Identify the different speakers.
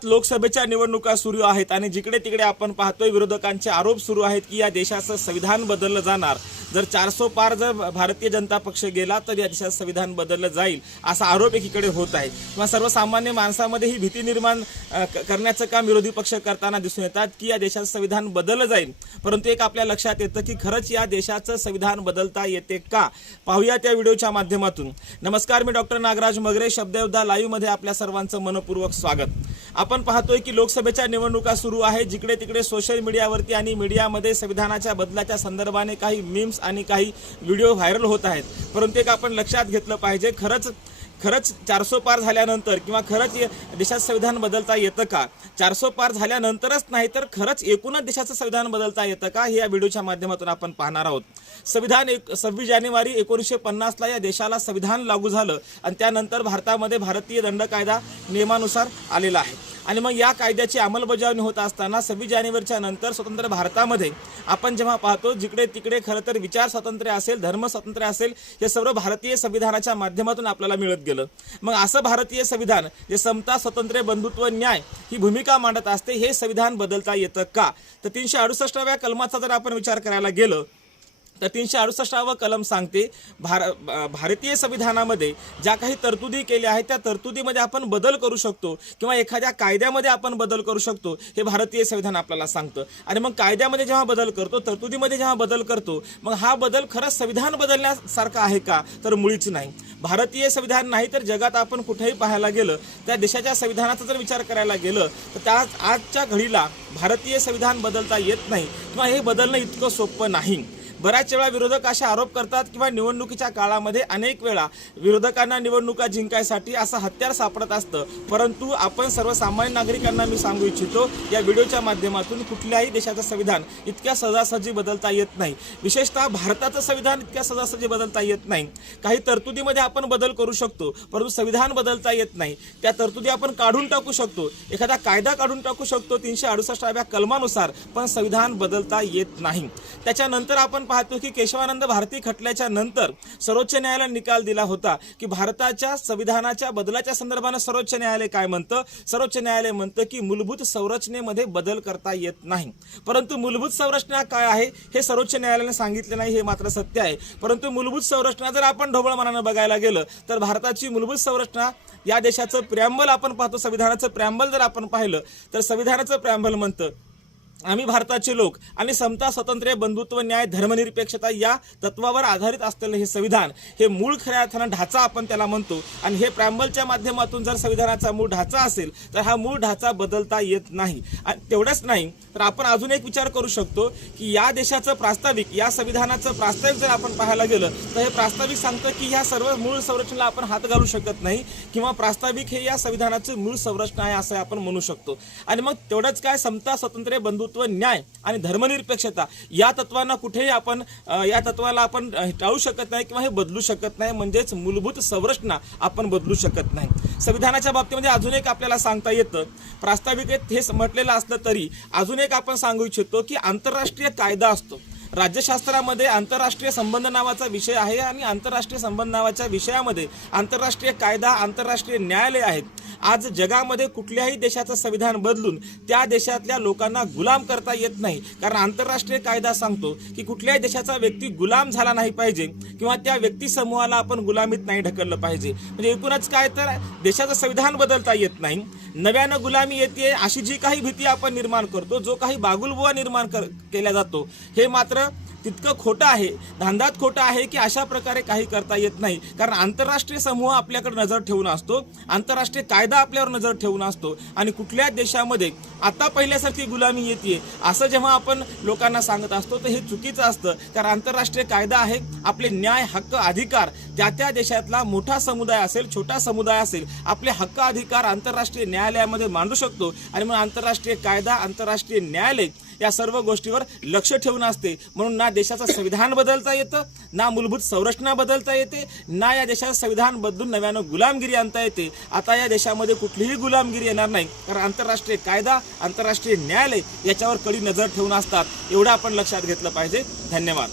Speaker 1: देशात लोकसभेच्या निवडणुका सुरू आहेत आणि जिकडे तिकडे आपण पाहतोय विरोधकांचे आरोप सुरू आहेत की या देशाचं संविधान बदललं जाणार. जर चारसो पार जर भारतीय जनता पक्ष गेला तर या देशात संविधान बदललं जाईल असा आरोप एकीकडे होत आहे. किंवा सर्वसामान्य माणसामध्ये ही भीती निर्माण क- करण्याचं काम विरोधी पक्ष करताना दिसून येतात की या देशात संविधान बदललं जाईल. परंतु एक आपल्या लक्षात येतं की खरंच या देशाचं संविधान बदलता येते का? पाहूया त्या व्हिडिओच्या माध्यमातून. नमस्कार मी डॉक्टर नागराज मगरे शब्दयोद्धा लाईव्हमध्ये आपल्या सर्वांचं मनपूर्वक स्वागत. आपण पाहतोय की लोकसभेच्या निवडणुका सुरू आहे जिकडे तिकडे सोशल मीडियावरती आणि मीडियामध्ये संविधानाच्या बदलाच्या संदर्भाने काही मीम्स आणि काही व्हिडिओ व्हायरल होत आहेत. परंतु एक आपण लक्षात घेतलं पाहिजे खरंच खरंच चारसो पार झाल्यानंतर किंवा खरंच देशात संविधान बदलता येतं का? चारसो पार झाल्यानंतरच नाही तर खरंच एकूणच देशाचं संविधान बदलता येतं का? हे या व्हिडिओच्या माध्यमातून आपण पाहणार आहोत. संविधान एक सव्वीस जानेवारी एकोणीसशे पन्नासला या देशाला संविधान लागू झालं आणि त्यानंतर भारतामध्ये भारतीय दंड कायदा नियमानुसार आलेला आहे. आणि मग या कायद्याची अंमलबजावणी होत असताना सव्वीस जानेवारीच्या नंतर स्वतंत्र भारतामध्ये आपण जेव्हा पाहतो जिकडे तिकडे खरं तर विचार स्वातंत्र्य असेल धर्म स्वातंत्र्य असेल हे सर्व भारतीय संविधानाच्या माध्यमातून आपल्याला मिळत गेलं. मग असं भारतीय संविधान जे समता स्वातंत्र्य बंधुत्व न्याय ही भूमिका मांडत असते हे संविधान बदलता येतं का? तर तीनशे अडुसष्टाव्या कलमाचा जर आपण विचार करायला गेलं तर तीनशे अडुसष्टावं कलम सांगते भार भारतीय संविधानामध्ये ज्या काही तरतुदी केल्या आहेत त्या तरतुदीमध्ये आपण बदल करू शकतो किंवा एखाद्या कायद्यामध्ये आपण बदल करू शकतो हे भारतीय संविधान आपल्याला सांगतं. आणि मग कायद्यामध्ये जेव्हा बदल करतो तरतुदीमध्ये जेव्हा बदल करतो मग हा बदल खरंच संविधान बदलण्यासारखा आहे का? तर मुळीच नाही. भारतीय संविधान नाही तर जगात आपण कुठेही पाहायला गेलं त्या देशाच्या संविधानाचा जर विचार करायला गेलं तर त्या आजच्या घडीला भारतीय संविधान बदलता येत नाही किंवा हे बदलणं इतकं सोपं नाही. बऱ्याच वेळा विरोधक असे आरोप करतात किंवा निवडणुकीच्या काळामध्ये अनेक वेळा विरोधकांना निवडणुका जिंकायसाठी असं हत्यार सापडत असतं. परंतु आपण सर्वसामान्य नागरिकांना मी सांगू इच्छितो या व्हिडिओच्या माध्यमातून कुठल्याही देशाचं संविधान इतक्या सहजासहजी बदलता येत नाही. विशेषतः भारताचं संविधान इतक्या सहजासहजी बदलता येत नाही. काही तरतुदीमध्ये आपण बदल करू शकतो परंतु संविधान बदलता येत नाही. त्या तरतुदी आपण काढून टाकू शकतो. एखादा कायदा काढून टाकू शकतो तीनशे अडुसष्टाव्या कलमानुसार पण संविधान बदलता येत नाही. त्याच्यानंतर आपण पाहतो की केशवानंद भारती खटल्याच्या नंतर सर्वोच्च न्यायालयाने निकाल दिला होता की भारताच्या संविधानाच्या बदलाच्या संदर्भानं सर्वोच्च न्यायालय काय म्हणतं? सर्वोच्च न्यायालय म्हणतं की मूलभूत संरचनेमध्ये बदल करता येत नाही. परंतु मूलभूत संरचना काय आहे हे सर्वोच्च न्यायालयाने सांगितले नाही हे मात्र सत्य आहे. परंतु मूलभूत संरचना जर आपण ढोबळ मनानं बघायला गेलं तर भारताची मूलभूत संरचना या देशाचं प्रियांबल आपण पाहतो संविधानाचं प्रियांबल जर आपण पाहिलं तर संविधानाचं प्रियांबल म्हणतं आम्ही भारताचे लोक. आणि समता स्वातंत्र्य बंधुत्व न्याय धर्मनिरपेक्षता या तत्वावर आधारित असलेलं हे संविधान हे मूळ खऱ्या अर्थानं ढाचा आपण त्याला म्हणतो. आणि हे प्रॅम्बलच्या माध्यमातून जर संविधानाचा मूळ ढाचा असेल तर हा मूळ ढाचा बदलता येत नाही. आणि तेवढंच नाही तर आपण अजून एक विचार करू शकतो की या देशाचं प्रास्ताविक या संविधानाचं प्रास्ताविक जर आपण पाहायला गेलं तर हे प्रास्ताविक सांगतं की ह्या सर्व मूळ संरचनेला आपण हात घालू शकत नाही किंवा प्रास्ताविक हे या संविधानाचं मूळ संरचना आहे असं आपण म्हणू शकतो. आणि मग तेवढंच काय समता स्वातंत्र्य बंधुत्व न्याय आणि धर्मनिरपेक्षता या तत्वांना कुठेही आपण या तत्वाला आपण टाळू शकत नाही किंवा हे बदलू शकत नाही. म्हणजेच मूलभूत संरचना आपण बदलू शकत नाही. संविधानाच्या बाबतीमध्ये अजून एक आपल्याला सांगता येतं. प्रास्ताविकेत हे म्हटलेलं असलं तरी अजून एक आपण सांगू इच्छितो की आंतरराष्ट्रीय कायदा असतो. राज्यशास्त्रामध्ये आंतरराष्ट्रीय संबंध नावाचा विषय आहे आणि आंतरराष्ट्रीय संबंध नावाच्या विषयामध्ये आंतरराष्ट्रीय कायदा आंतरराष्ट्रीय न्यायालय आहेत. आज जगामध्ये कुठल्याही देशाचं संविधान बदलून त्या देशातल्या लोकांना गुलाम करता येत नाही. कारण आंतरराष्ट्रीय कायदा सांगतो की कुठल्याही देशाचा व्यक्ती गुलाम झाला नाही पाहिजे किंवा त्या व्यक्ती समूहाला आपण गुलामीत नाही ढकललं पाहिजे. म्हणजे एकूणच काय तर देशाचं संविधान बदलता येत नाही. नव्यानं गुलामी येते अशी जी काही भीती आपण निर्माण करतो जो काही बागुलबुवा निर्माण कर केला जातो हे मात्र तितकं खोटं आहे धांदात खोटं आहे की अशा प्रकारे काही करता येत नाही. कारण आंतरराष्ट्रीय समूह आपल्याकडे नजर ठेवून असतो आंतरराष्ट्रीय कायदा आपल्यावर नजर ठेवून असतो आणि कुठल्याच देशामध्ये आता पहिल्यासारखी गुलामी येते असं जेव्हा आपण लोकांना सांगत असतो तर हे चुकीचं असतं. कारण आंतरराष्ट्रीय कायदा आहे आपले न्याय हक्क अधिकार त्या त्या देशातला मोठा समुदाय असेल छोटा समुदाय असेल आपले हक्क अधिकार आंतरराष्ट्रीय न्याय न्यायालयामध्ये मांडू शकतो आणि मग आंतरराष्ट्रीय कायदा आंतरराष्ट्रीय न्यायालय या सर्व गोष्टीवर लक्ष ठेवून असते. म्हणून ना देशाचं संविधान बदलता येतं ना मूलभूत संरचना बदलता येते ना या देशाचं संविधान बदलून नव्यानं गुलामगिरी आणता येते. आता या देशामध्ये कुठलीही गुलामगिरी येणार नाही कारण आंतरराष्ट्रीय कायदा आंतरराष्ट्रीय न्यायालय याच्यावर कडी नजर ठेवून असतात. एवढं आपण लक्षात घेतलं पाहिजे. धन्यवाद.